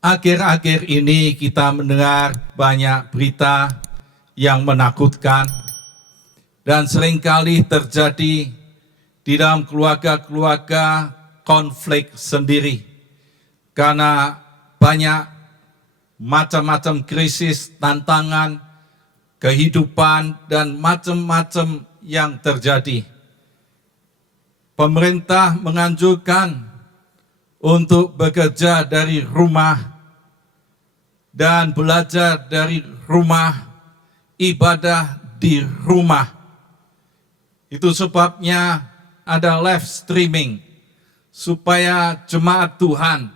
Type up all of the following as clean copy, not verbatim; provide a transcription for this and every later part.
Akhir-akhir ini kita mendengar banyak berita yang menakutkan dan seringkali terjadi di dalam keluarga-keluarga konflik sendiri karena banyak macam-macam krisis, tantangan, kehidupan, dan macam-macam yang terjadi. Pemerintah menganjurkan untuk bekerja dari rumah dan belajar dari rumah, ibadah di rumah. Itu sebabnya ada live streaming, supaya jemaat Tuhan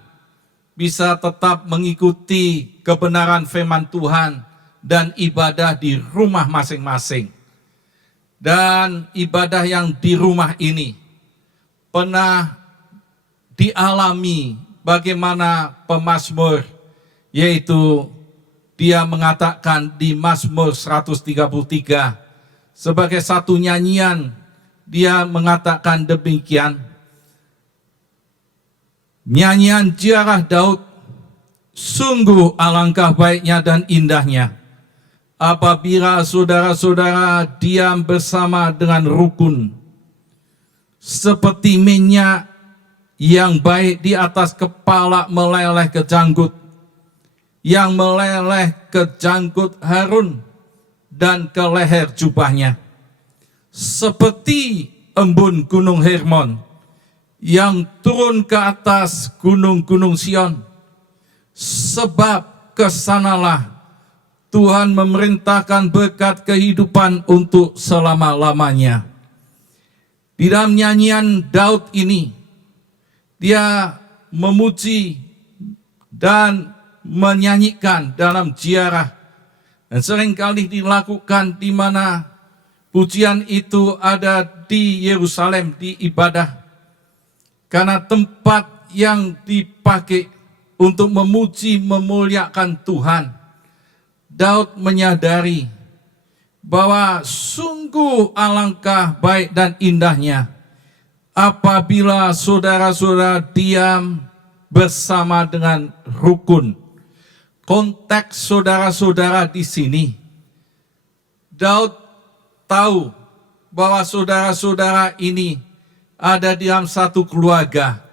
bisa tetap mengikuti kebenaran firman Tuhan dan ibadah di rumah masing-masing. Dan ibadah yang di rumah ini pernah dialami bagaimana pemazmur, yaitu dia mengatakan di Mazmur 133 sebagai satu nyanyian, dia mengatakan demikian, nyanyian ziarah Daud, sungguh alangkah baiknya dan indahnya apabila saudara-saudara diam bersama dengan rukun, seperti minyak yang baik di atas kepala meleleh ke janggut, yang meleleh ke janggut Harun dan ke leher jubahnya, seperti embun gunung Hermon yang turun ke atas gunung-gunung Sion, sebab kesanalah Tuhan memerintahkan berkat kehidupan untuk selama-lamanya. Di dalam nyanyian Daud ini, dia memuji dan menyanyikan dalam ziarah, dan seringkali dilakukan di mana pujian itu ada di Yerusalem, di ibadah, karena tempat yang dipakai untuk memuji memuliakan Tuhan. Daud menyadari bahwa sungguh alangkah baik dan indahnya apabila saudara-saudara diam bersama dengan rukun. Konteks saudara-saudara di sini, Daud tahu bahwa saudara-saudara ini ada di dalam satu keluarga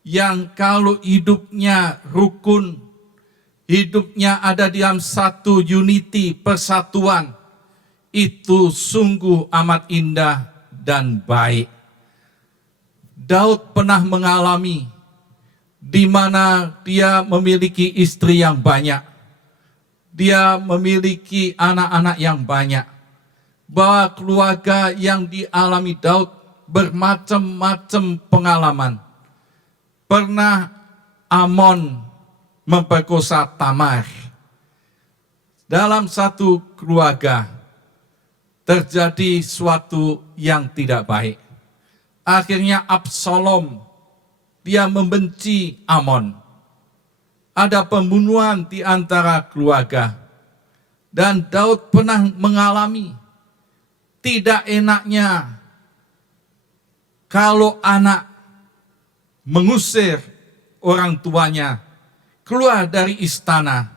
yang kalau hidupnya rukun, hidupnya ada di dalam satu unity, persatuan, itu sungguh amat indah dan baik. Daud pernah mengalami di mana dia memiliki istri yang banyak, dia memiliki anak-anak yang banyak, bahwa keluarga yang dialami Daud bermacam-macam pengalaman. Pernah Amnon memperkosa Tamar. Dalam satu keluarga terjadi suatu yang tidak baik. Akhirnya Absalom, dia membenci Amnon. Ada pembunuhan di antara keluarga. Dan Daud pernah mengalami tidak enaknya kalau anak mengusir orang tuanya keluar dari istana.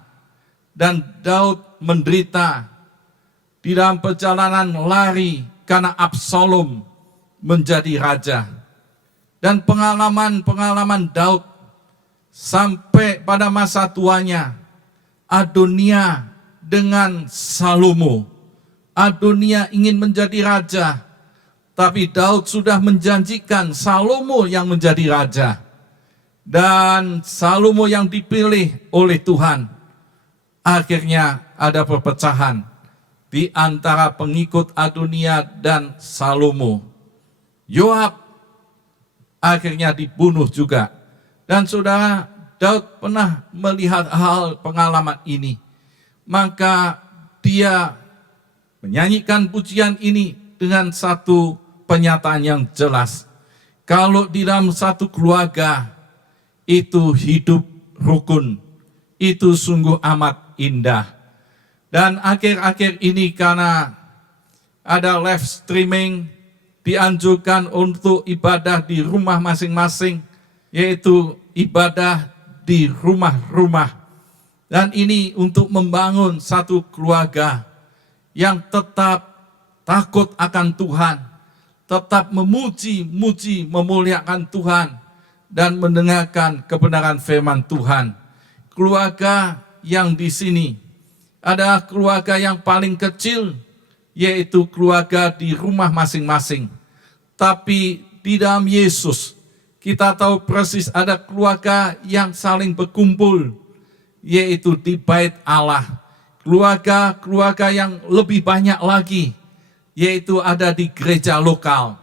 Dan Daud menderita di dalam perjalanan lari karena Absalom menjadi raja. Dan pengalaman-pengalaman Daud sampai pada masa tuanya, Adonia dengan Salomo. Adonia ingin menjadi raja, tapi Daud sudah menjanjikan Salomo yang menjadi raja. Dan Salomo yang dipilih oleh Tuhan. Akhirnya ada perpecahan di antara pengikut Adonia dan Salomo. Yoab akhirnya dibunuh juga. Dan saudara, Daud pernah melihat hal pengalaman ini. Maka dia menyanyikan pujian ini dengan satu penyataan yang jelas. Kalau di dalam satu keluarga itu hidup rukun, itu sungguh amat indah. Dan akhir-akhir ini karena ada live streaming, dianjurkan untuk ibadah di rumah masing-masing, yaitu ibadah di rumah-rumah. Dan ini untuk membangun satu keluarga yang tetap takut akan Tuhan, tetap memuji, memuliakan Tuhan, dan mendengarkan kebenaran firman Tuhan. Keluarga yang di sini adalah keluarga yang paling kecil, yaitu keluarga di rumah masing-masing. Tapi di dalam Yesus, kita tahu persis ada keluarga yang saling berkumpul, yaitu di bait Allah. Keluarga yang lebih banyak lagi, yaitu ada di gereja lokal.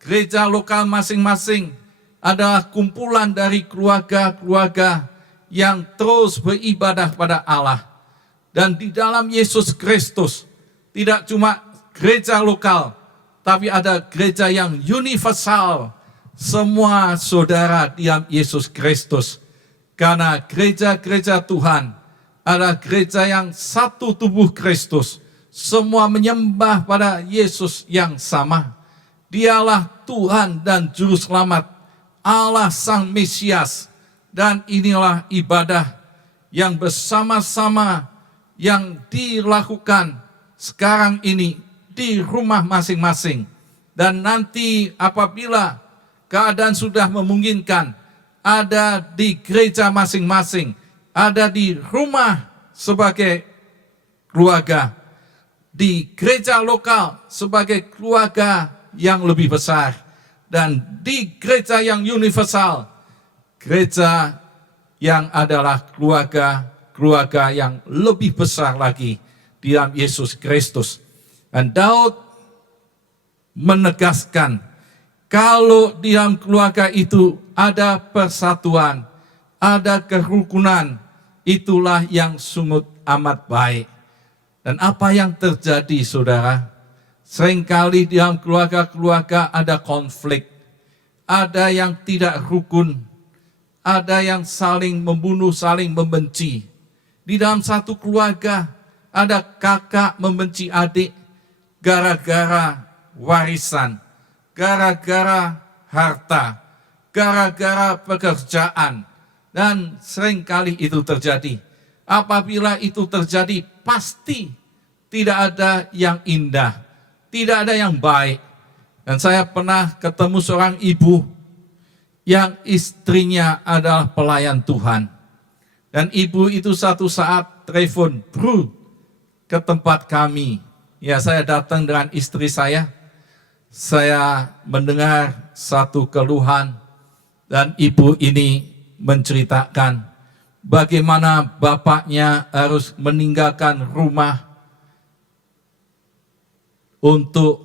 Gereja lokal masing-masing adalah kumpulan dari keluarga-keluarga yang terus beribadah pada Allah. Dan di dalam Yesus Kristus, tidak cuma gereja lokal, tapi ada gereja yang universal. Semua saudara di dalam Yesus Kristus. Karena gereja-gereja Tuhan adalah gereja yang satu tubuh Kristus. Semua menyembah pada Yesus yang sama. Dialah Tuhan dan Juru Selamat, Allah Sang Mesias. Dan inilah ibadah yang bersama-sama yang dilakukan sekarang ini di rumah masing-masing. Dan nanti apabila keadaan sudah memungkinkan, ada di gereja masing-masing, ada di rumah sebagai keluarga, di gereja lokal sebagai keluarga yang lebih besar, dan di gereja yang universal, gereja yang adalah keluarga yang lebih besar lagi di dalam Yesus Kristus. Dan Daud menegaskan, kalau di dalam keluarga itu ada persatuan, ada kerukunan, itulah yang sungguh amat baik. Dan apa yang terjadi, saudara? Seringkali di dalam keluarga-keluarga ada konflik, ada yang tidak rukun, ada yang saling membunuh, saling membenci. Di dalam satu keluarga ada kakak membenci adik gara-gara warisan, gara-gara harta, gara-gara pekerjaan. Dan seringkali itu terjadi. Apabila itu terjadi, pasti tidak ada yang indah, tidak ada yang baik. Dan saya pernah ketemu seorang ibu yang istrinya adalah pelayan Tuhan. Dan ibu itu satu saat telepon, "Bro, ke tempat kami." Ya, saya datang dengan istri saya mendengar satu keluhan, dan ibu ini menceritakan bagaimana bapaknya harus meninggalkan rumah untuk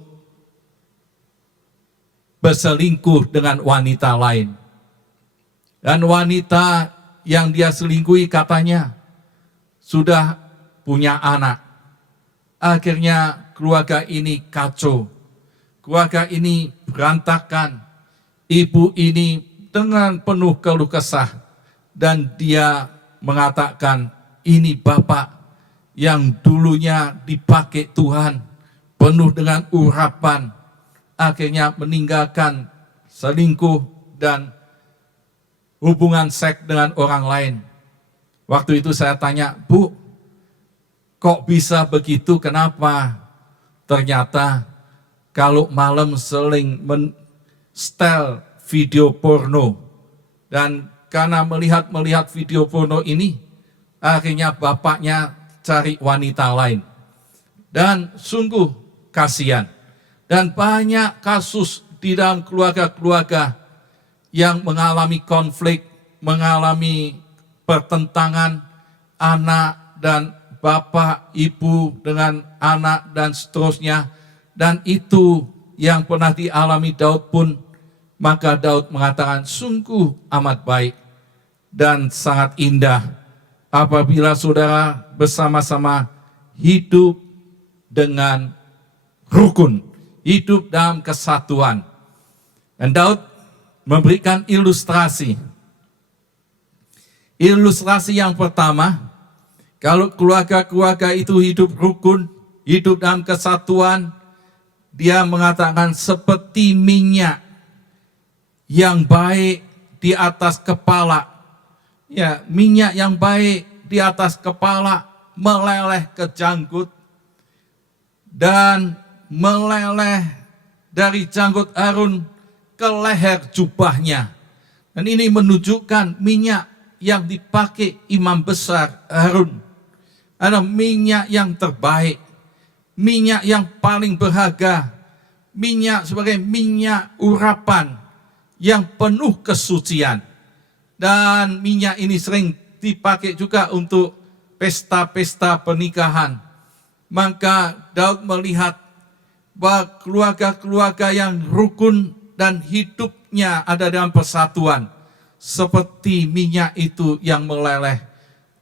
berselingkuh dengan wanita lain. Dan wanita yang dia selingkuhi katanya sudah punya anak. Akhirnya keluarga ini kacau. Keluarga ini berantakan. Ibu ini dengan penuh keluh kesah. Dan dia mengatakan, ini bapak yang dulunya dipakai Tuhan, penuh dengan urapan, akhirnya meninggalkan selingkuh dan hubungan seks dengan orang lain. Waktu itu saya tanya, "Bu, kok bisa begitu? Kenapa?" Ternyata kalau malam seling setel video porno, dan karena melihat video porno ini, akhirnya bapaknya cari wanita lain. Dan sungguh kasihan. Dan banyak kasus di dalam keluarga-keluarga yang mengalami konflik, mengalami pertentangan anak dan bapak, ibu dengan anak, dan seterusnya. Dan itu yang pernah dialami Daud pun, maka Daud mengatakan, sungguh amat baik dan sangat indah apabila saudara bersama-sama hidup dengan rukun, hidup dalam kesatuan. Dan Daud memberikan ilustrasi. Ilustrasi yang pertama, kalau keluarga-keluarga itu hidup rukun, hidup dalam kesatuan, dia mengatakan seperti minyak yang baik di atas kepala, Ya, minyak yang baik di atas kepala meleleh ke janggut dan meleleh dari janggut Harun ke leher jubahnya. Dan ini menunjukkan minyak yang dipakai imam besar Harun adalah minyak yang terbaik, minyak yang paling berharga, minyak sebagai minyak urapan yang penuh kesucian. Dan minyak ini sering dipakai juga untuk pesta-pesta pernikahan. Maka Daud melihat bahwa keluarga-keluarga yang rukun dan hidupnya ada dalam persatuan, seperti minyak itu yang meleleh.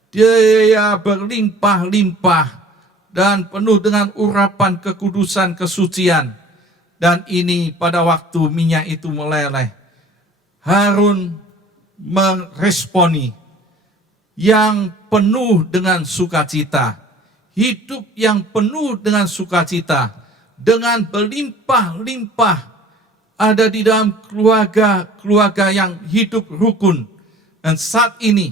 Dia berlimpah-limpah dan penuh dengan urapan kekudusan, kesucian. Dan ini pada waktu minyak itu meleleh, Harun meresponi yang penuh dengan sukacita, hidup yang penuh dengan sukacita, dengan berlimpah-limpah ada di dalam keluarga-keluarga yang hidup rukun. Dan saat ini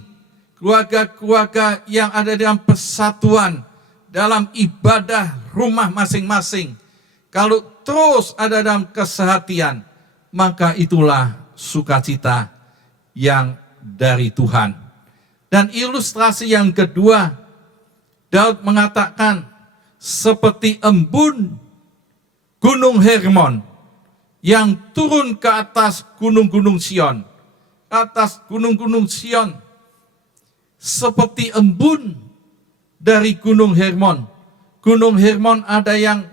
keluarga-keluarga yang ada dalam persatuan, dalam ibadah rumah masing-masing, kalau terus ada dalam kesehatian, maka itulah sukacita yang dari Tuhan. Dan ilustrasi yang kedua, Daud mengatakan seperti embun Gunung Hermon yang turun ke atas gunung-gunung Sion. Atas gunung-gunung Sion, seperti embun dari Gunung Hermon. Gunung Hermon ada yang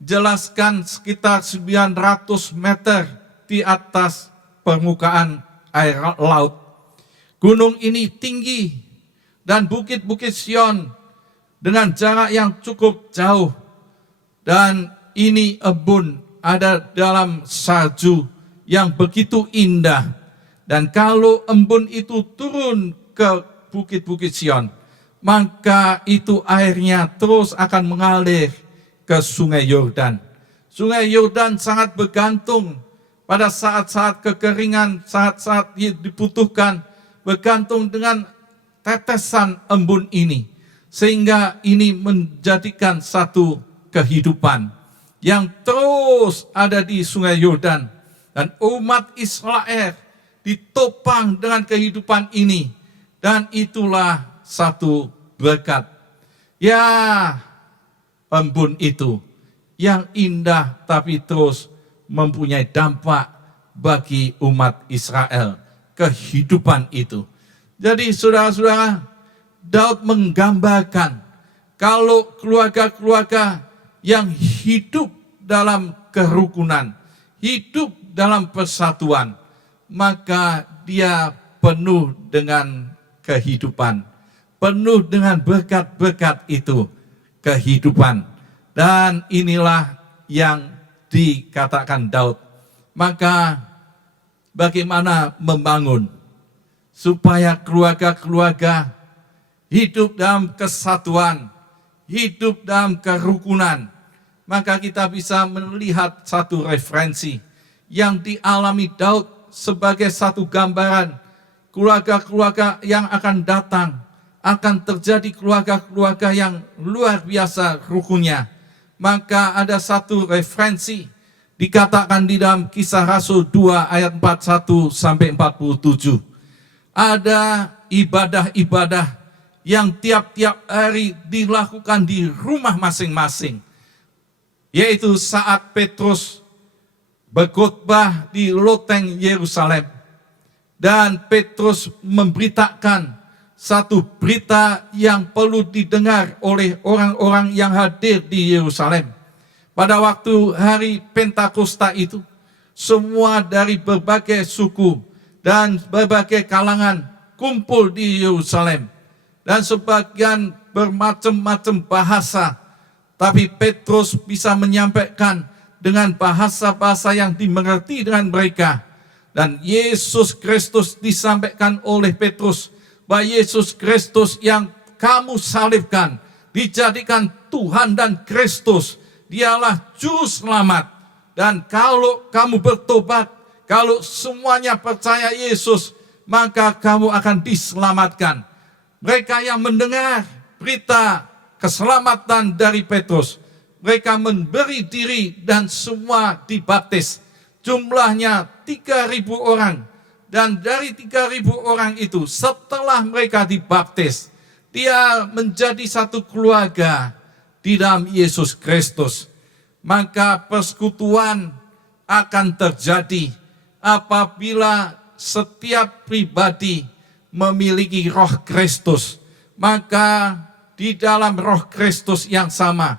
menjelaskan sekitar 900 meter di atas permukaan air laut. Gunung ini tinggi dan bukit-bukit Sion dengan jarak yang cukup jauh. Dan ini embun ada dalam salju yang begitu indah. Dan kalau embun itu turun ke bukit-bukit Sion, maka itu airnya terus akan mengalir ke Sungai Yordan. Sungai Yordan sangat bergantung pada saat-saat kekeringan, saat-saat dibutuhkan, bergantung dengan tetesan embun ini. Sehingga ini menjadikan satu kehidupan yang terus ada di Sungai Yordan. Dan umat Israel ditopang dengan kehidupan ini. Dan itulah satu berkat. Ya, embun itu yang indah tapi terus mempunyai dampak bagi umat Israel. Kehidupan itu. Jadi saudara-saudara, Daud menggambarkan kalau keluarga-keluarga yang hidup dalam kerukunan, hidup dalam persatuan, maka dia penuh dengan kehidupan, penuh dengan berkat-berkat itu, kehidupan. Dan inilah yang dikatakan Daud. Maka bagaimana membangun supaya keluarga-keluarga hidup dalam kesatuan, hidup dalam kerukunan. Maka kita bisa melihat satu referensi yang dialami Daud sebagai satu gambaran keluarga-keluarga yang akan datang, akan terjadi keluarga-keluarga yang luar biasa rukunnya. Maka ada satu referensi dikatakan di dalam Kisah Rasul 2 ayat 41 sampai 47. Ada ibadah-ibadah yang tiap-tiap hari dilakukan di rumah masing-masing. Yaitu saat Petrus berkhotbah di loteng Yerusalem. Dan Petrus memberitakan satu berita yang perlu didengar oleh orang-orang yang hadir di Yerusalem. Pada waktu hari Pentakosta itu, semua dari berbagai suku dan berbagai kalangan kumpul di Yerusalem. Dan sebagian bermacam-macam bahasa. Tapi Petrus bisa menyampaikan dengan bahasa-bahasa yang dimengerti dengan mereka. Dan Yesus Kristus disampaikan oleh Petrus. Bahwa Yesus Kristus yang kamu salibkan, dijadikan Tuhan dan Kristus. Dialah juru selamat. Dan kalau kamu bertobat, kalau semuanya percaya Yesus, maka kamu akan diselamatkan. Mereka yang mendengar berita keselamatan dari Petrus, mereka memberi diri dan semua dibaptis. Jumlahnya 3.000 orang. Dan dari 3.000 orang itu, setelah mereka dibaptis, dia menjadi satu keluarga di dalam Yesus Kristus. Maka persekutuan akan terjadi apabila setiap pribadi memiliki Roh Kristus. Maka di dalam Roh Kristus yang sama,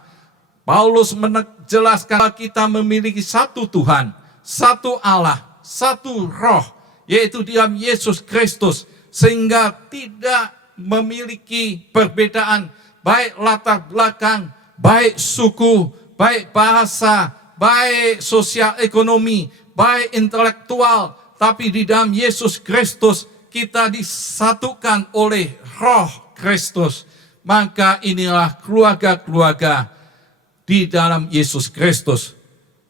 Paulus menjelaskan bahwa kita memiliki satu Tuhan, satu Allah, satu Roh, yaitu di dalam Yesus Kristus, sehingga tidak memiliki perbedaan, baik latar belakang, baik suku, baik bahasa, baik sosial ekonomi, baik intelektual, tapi di dalam Yesus Kristus kita disatukan oleh Roh Kristus. Maka inilah keluarga-keluarga di dalam Yesus Kristus.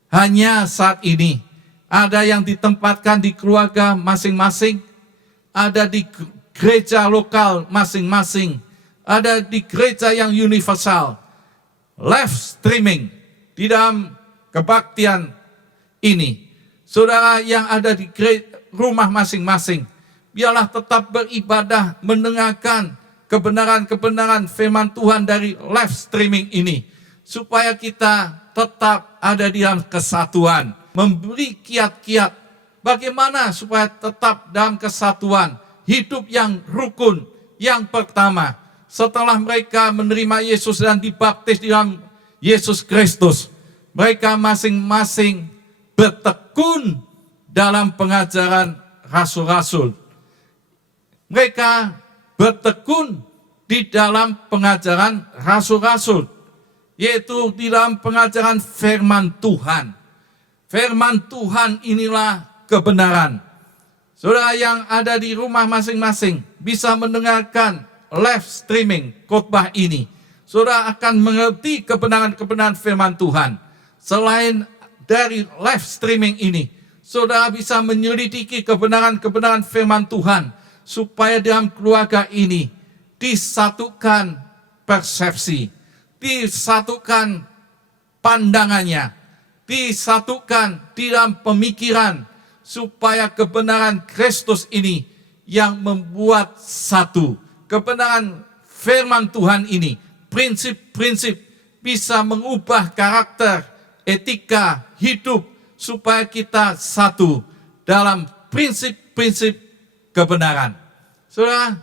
Hanya saat ini ada yang ditempatkan di keluarga masing-masing, ada di gereja lokal masing-masing, ada di gereja yang universal. Live streaming di dalam kebaktian ini. Saudara yang ada di rumah masing-masing, biarlah tetap beribadah, mendengarkan kebenaran-kebenaran firman Tuhan dari live streaming ini, supaya kita tetap ada di dalam kesatuan, memberi kiat-kiat bagaimana supaya tetap dalam kesatuan, hidup yang rukun. Yang pertama, setelah mereka menerima Yesus dan dibaptis di dalam Yesus Kristus, mereka masing-masing bertekun dalam pengajaran rasul-rasul. Mereka bertekun di dalam pengajaran rasul-rasul, yaitu di dalam pengajaran firman Tuhan. Firman Tuhan inilah kebenaran. Saudara yang ada di rumah masing-masing bisa mendengarkan live streaming khotbah ini. Saudara akan mengerti kebenaran-kebenaran firman Tuhan. Selain dari live streaming ini, saudara bisa menyelidiki kebenaran-kebenaran firman Tuhan, supaya dalam keluarga ini disatukan persepsi, disatukan pandangannya, disatukan di dalam pemikiran, supaya kebenaran Kristus ini yang membuat satu. Kebenaran firman Tuhan ini, prinsip-prinsip bisa mengubah karakter, etika, hidup, supaya kita satu dalam prinsip-prinsip kebenaran. Saudara,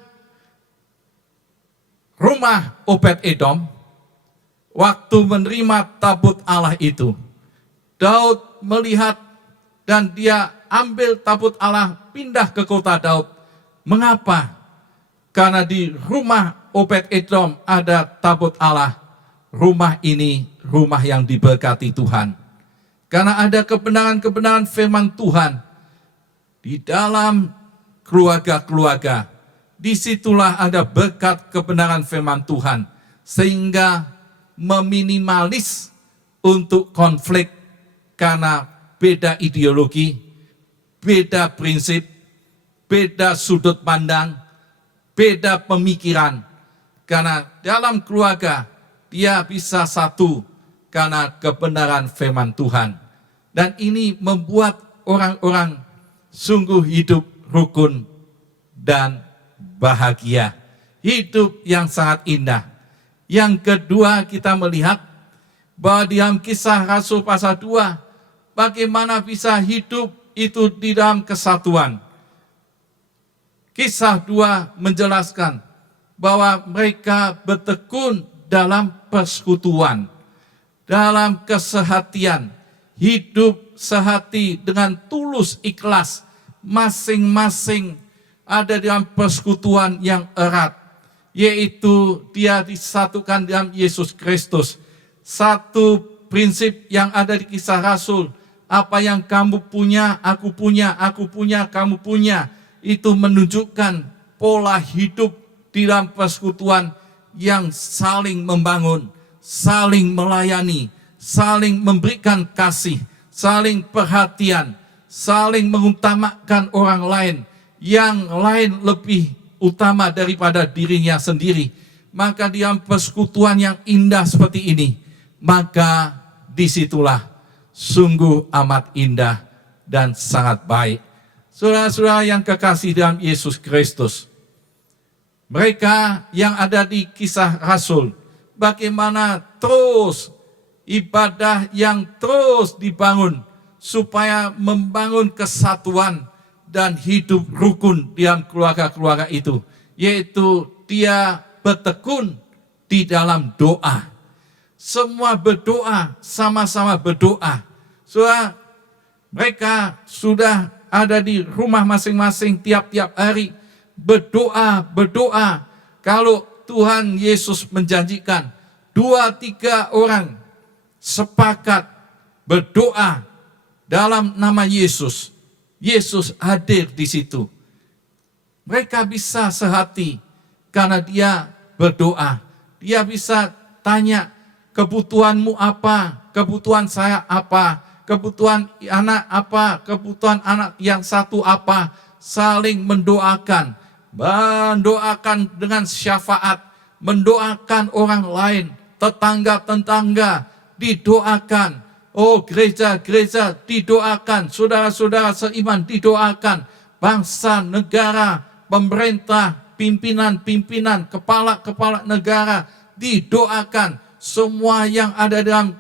rumah Obed-Edom, waktu menerima tabut Allah itu, Daud melihat dan dia ambil tabut Allah, pindah ke kota Daud. Mengapa? Karena di rumah Obed-Edom ada tabut Allah. Rumah ini rumah yang diberkati Tuhan. Karena ada kebenaran-kebenaran firman Tuhan di dalam keluarga-keluarga. Disitulah ada berkat kebenaran firman Tuhan, sehingga meminimalis untuk konflik karena beda ideologi, beda prinsip, beda sudut pandang, beda pemikiran. Karena dalam keluarga dia bisa satu karena kebenaran firman Tuhan. Dan ini membuat orang-orang sungguh hidup rukun dan bahagia. Hidup yang sangat indah. Yang kedua, kita melihat bahwa di dalam Kisah Rasul pasal 2, bagaimana bisa hidup itu di dalam kesatuan. Kisah 2 menjelaskan bahwa mereka bertekun dalam persekutuan, dalam kesehatian, hidup sehati dengan tulus ikhlas, masing-masing ada dalam persekutuan yang erat, yaitu dia disatukan dalam Yesus Kristus. Satu prinsip yang ada di Kisah Rasul, apa yang kamu punya, aku punya, aku punya, kamu punya, itu menunjukkan pola hidup di dalam persekutuan yang saling membangun, saling melayani, saling memberikan kasih, saling perhatian, saling mengutamakan orang lain, yang lain lebih utama daripada dirinya sendiri, maka dalam persekutuan yang indah seperti ini, maka disitulah sungguh amat indah dan sangat baik. Saudara-saudara yang kekasih dalam Yesus Kristus, mereka yang ada di Kisah Rasul, bagaimana terus ibadah yang terus dibangun supaya membangun kesatuan dan hidup rukun dalam keluarga-keluarga itu, yaitu dia bertekun di dalam doa. Semua berdoa, sama-sama berdoa. Saudara, mereka sudah ada di rumah masing-masing tiap-tiap hari berdoa. Kalau Tuhan Yesus menjanjikan 2-3 orang sepakat berdoa dalam nama Yesus, Yesus hadir di situ. Mereka bisa sehati karena dia berdoa. Dia bisa tanya, kebutuhanmu apa? Kebutuhan saya apa? Kebutuhan anak apa? Kebutuhan anak yang satu apa? Saling mendoakan dengan syafaat, mendoakan orang lain, tetangga-tetangga didoakan. Oh, gereja-gereja didoakan, saudara-saudara seiman didoakan, bangsa, negara, pemerintah, pimpinan-pimpinan, kepala-kepala negara didoakan. Semua yang ada dalam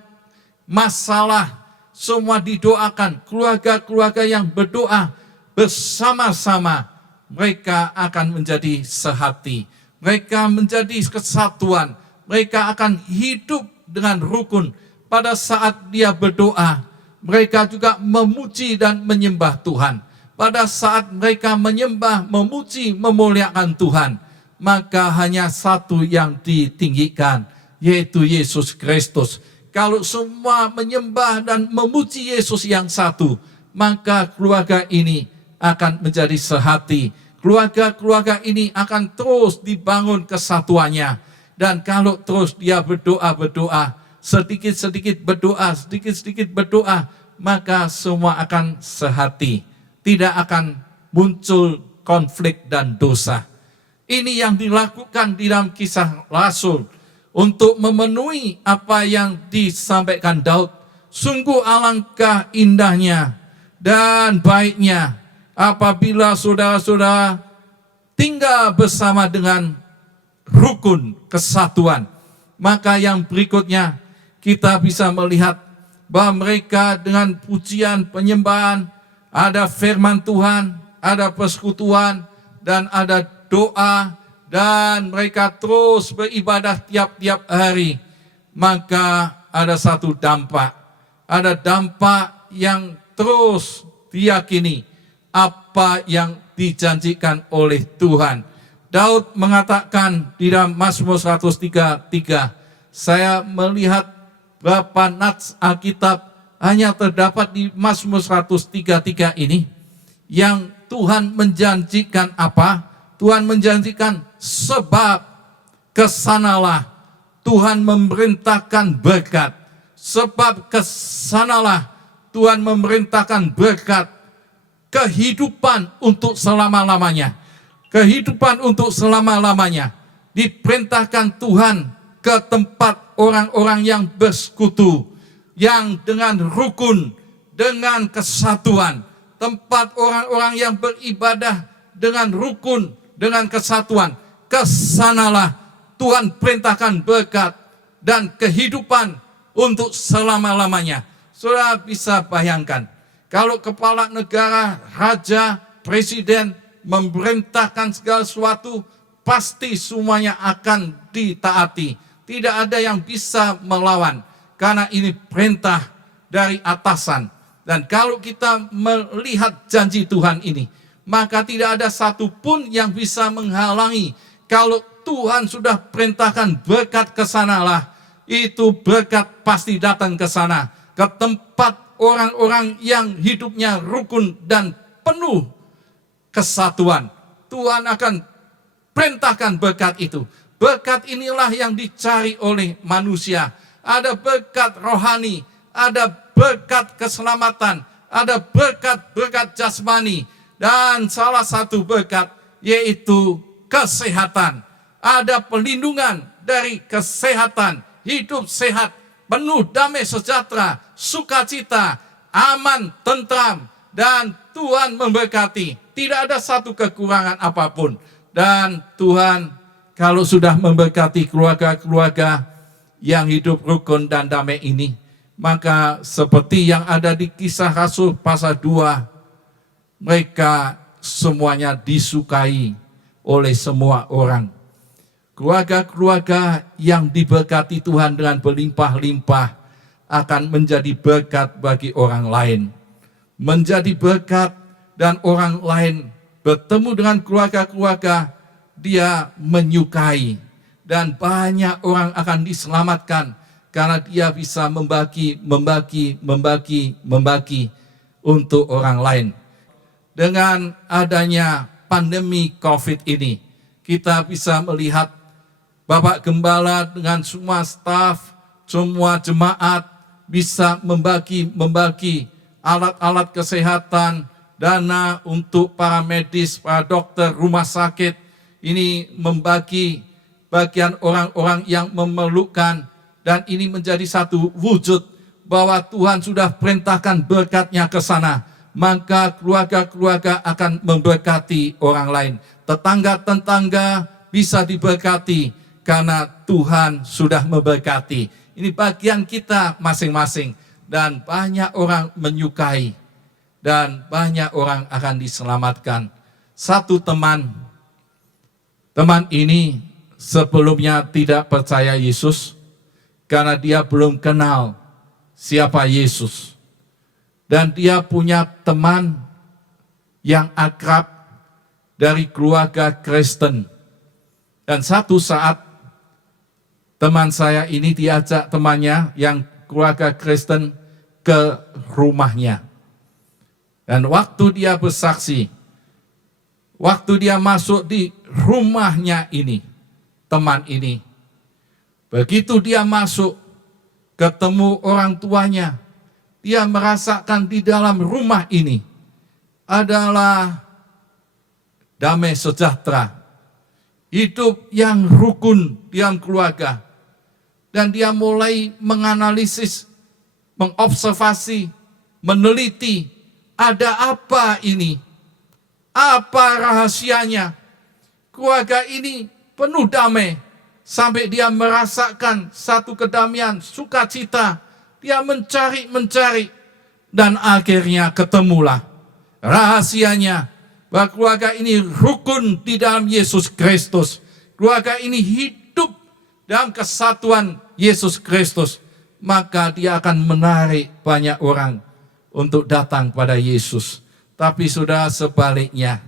masalah, semua didoakan. Keluarga-keluarga yang berdoa bersama-sama, mereka akan menjadi sehati. Mereka menjadi kesatuan. Mereka akan hidup dengan rukun. Pada saat dia berdoa, mereka juga memuji dan menyembah Tuhan. Pada saat mereka menyembah, memuji, memuliakan Tuhan, maka hanya satu yang ditinggikan, yaitu Yesus Kristus. Kalau semua menyembah dan memuji Yesus yang satu, maka keluarga ini akan menjadi sehati. Keluarga-keluarga ini akan terus dibangun kesatuannya. Dan kalau terus dia berdoa, sedikit-sedikit berdoa, maka semua akan sehati. Tidak akan muncul konflik dan dosa. Ini yang dilakukan di dalam Kisah Rasul untuk memenuhi apa yang disampaikan Daud. Sungguh alangkah indahnya dan baiknya apabila saudara-saudara tinggal bersama dengan rukun kesatuan. Maka yang berikutnya kita bisa melihat bahwa mereka dengan pujian, penyembahan, ada firman Tuhan, ada persekutuan, dan ada doa, dan mereka terus beribadah tiap-tiap hari. Maka ada satu dampak. Ada dampak yang terus diyakini apa yang dijanjikan oleh Tuhan. Daud mengatakan di dalam Mazmur 103:3, saya melihat berapa nats Alkitab hanya terdapat di Mazmur 103:3 ini, yang Tuhan menjanjikan apa? Tuhan menjanjikan sebab kesanalah Tuhan memerintahkan berkat. Sebab kesanalah Tuhan memerintahkan berkat, kehidupan untuk selama-lamanya. Kehidupan untuk selama-lamanya. Diperintahkan Tuhan ke tempat orang-orang yang bersekutu, yang dengan rukun, dengan kesatuan. Tempat orang-orang yang beribadah dengan rukun, dengan kesatuan. Kesanalah Tuhan perintahkan berkat dan kehidupan untuk selama-lamanya. Saudara bisa bayangkan, kalau kepala negara, raja, presiden memerintahkan segala sesuatu, pasti semuanya akan ditaati. Tidak ada yang bisa melawan, karena ini perintah dari atasan. Dan kalau kita melihat janji Tuhan ini, maka tidak ada satupun yang bisa menghalangi. Kalau Tuhan sudah perintahkan berkat ke sanalah, itu berkat pasti datang ke sana, ke tempat orang-orang yang hidupnya rukun dan penuh kesatuan. Tuhan akan perintahkan berkat itu. Berkat inilah yang dicari oleh manusia. Ada berkat rohani, ada berkat keselamatan, ada berkat-berkat jasmani, Dan salah satu berkat yaitu kesehatan. Ada pelindungan dari kesehatan, hidup sehat, penuh damai sejahtera, sukacita, aman, tentram, dan Tuhan memberkati. Tidak ada satu kekurangan apapun. Dan Tuhan kalau sudah memberkati keluarga-keluarga yang hidup rukun dan damai ini, maka seperti yang ada di Kisah Rasul pasal 2, mereka semuanya disukai oleh semua orang. Keluarga-keluarga yang diberkati Tuhan dengan berlimpah-limpah akan menjadi berkat bagi orang lain. Menjadi berkat dan orang lain bertemu dengan keluarga-keluarga, dia menyukai. Dan banyak orang akan diselamatkan karena dia bisa membagi untuk orang lain. Dengan adanya pandemi COVID ini, kita bisa melihat Bapak Gembala dengan semua staf, semua jemaat bisa membagi alat-alat kesehatan, dana untuk para medis, para dokter, rumah sakit. Ini membagi bagian orang-orang yang memerlukan, dan ini menjadi satu wujud bahwa Tuhan sudah perintahkan berkatnya ke sana. Maka keluarga-keluarga akan memberkati orang lain. Tetangga-tetangga bisa diberkati karena Tuhan sudah memberkati. Ini bagian kita masing-masing. Dan banyak orang menyukai. Dan banyak orang akan diselamatkan. Satu teman ini sebelumnya tidak percaya Yesus karena dia belum kenal siapa Yesus. Dan dia punya teman yang akrab dari keluarga Kristen. Dan satu saat teman saya ini diajak temannya yang keluarga Kristen ke rumahnya. Dan waktu dia bersaksi, waktu dia masuk di rumahnya ini, teman ini, begitu dia masuk, ketemu orang tuanya, dia merasakan di dalam rumah ini adalah damai sejahtera, hidup yang rukun dalam keluarga. Dan dia mulai menganalisis, mengobservasi, meneliti, ada apa ini? Apa rahasianya? Keluarga ini penuh damai, sampai dia merasakan satu kedamaian, sukacita. Dia mencari, dan akhirnya ketemulah rahasianya bahwa keluarga ini rukun di dalam Yesus Kristus. Keluarga ini hidup dalam kesatuan Yesus Kristus. Maka dia akan menarik banyak orang untuk datang pada Yesus. Tapi sudah sebaliknya,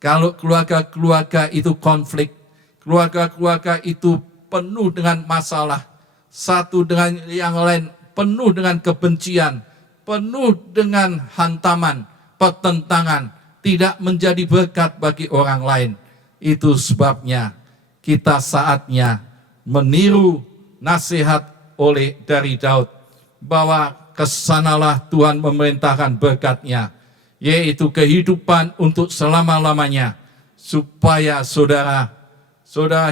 kalau keluarga-keluarga itu konflik, keluarga-keluarga itu penuh dengan masalah, satu dengan yang lain, penuh dengan kebencian, penuh dengan hantaman, pertentangan, tidak menjadi berkat bagi orang lain. Itu sebabnya kita saatnya meniru nasihat dari Daud, bahwa kesanalah Tuhan memerintahkan berkatnya, yaitu kehidupan untuk selama-lamanya, supaya saudara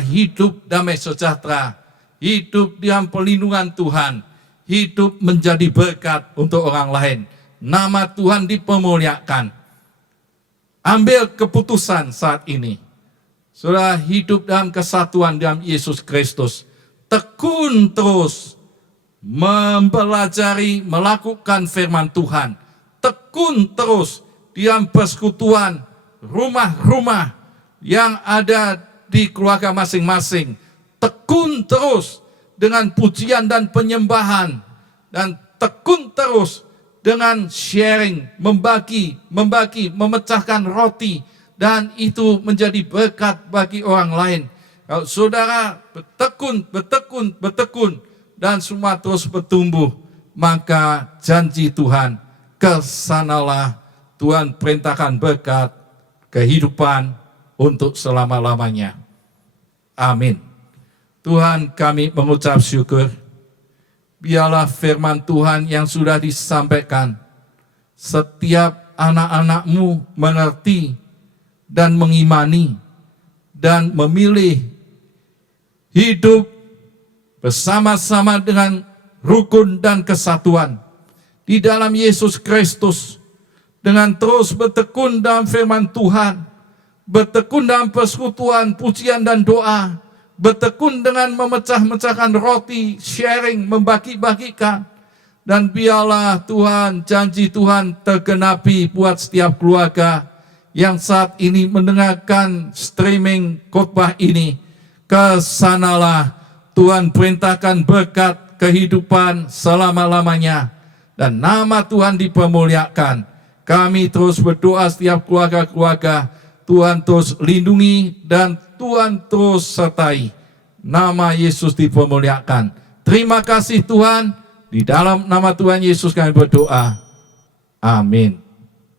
hidup damai sejahtera, hidup dalam perlindungan Tuhan, hidup menjadi berkat untuk orang lain. Nama Tuhan dipermuliakan. Ambil keputusan saat ini. Saudara hidup dalam kesatuan dalam Yesus Kristus. Tekun terus mempelajari, melakukan firman Tuhan. Tekun terus dalam persekutuan rumah-rumah yang ada di keluarga masing-masing. Tekun terus dengan pujian dan penyembahan, dan tekun terus dengan sharing, membagi, memecahkan roti, dan itu menjadi berkat bagi orang lain. Kalau saudara bertekun, dan semua terus bertumbuh, maka janji Tuhan, kesanalah Tuhan perintahkan berkat, kehidupan untuk selama-lamanya. Amin. Tuhan, kami mengucap syukur. Biarlah firman Tuhan yang sudah disampaikan, setiap anak-anak-Mu mengerti dan mengimani dan memilih hidup bersama-sama dengan rukun dan kesatuan di dalam Yesus Kristus, dengan terus bertekun dalam firman Tuhan, bertekun dalam persekutuan, pujian dan doa, bertekun dengan memecah-mecahkan roti, sharing, membagi-bagikan. Dan biarlah Tuhan, janji Tuhan tergenapi buat setiap keluarga yang saat ini mendengarkan streaming khotbah ini. Kesanalah Tuhan, perintahkan berkat kehidupan selama-lamanya, dan nama Tuhan dipermuliakan. Kami terus berdoa setiap keluarga-keluarga, Tuhan terus lindungi dan Tuhan terus sertai. Nama Yesus dipermuliakan. Terima kasih Tuhan, di dalam nama Tuhan Yesus kami berdoa. Amin.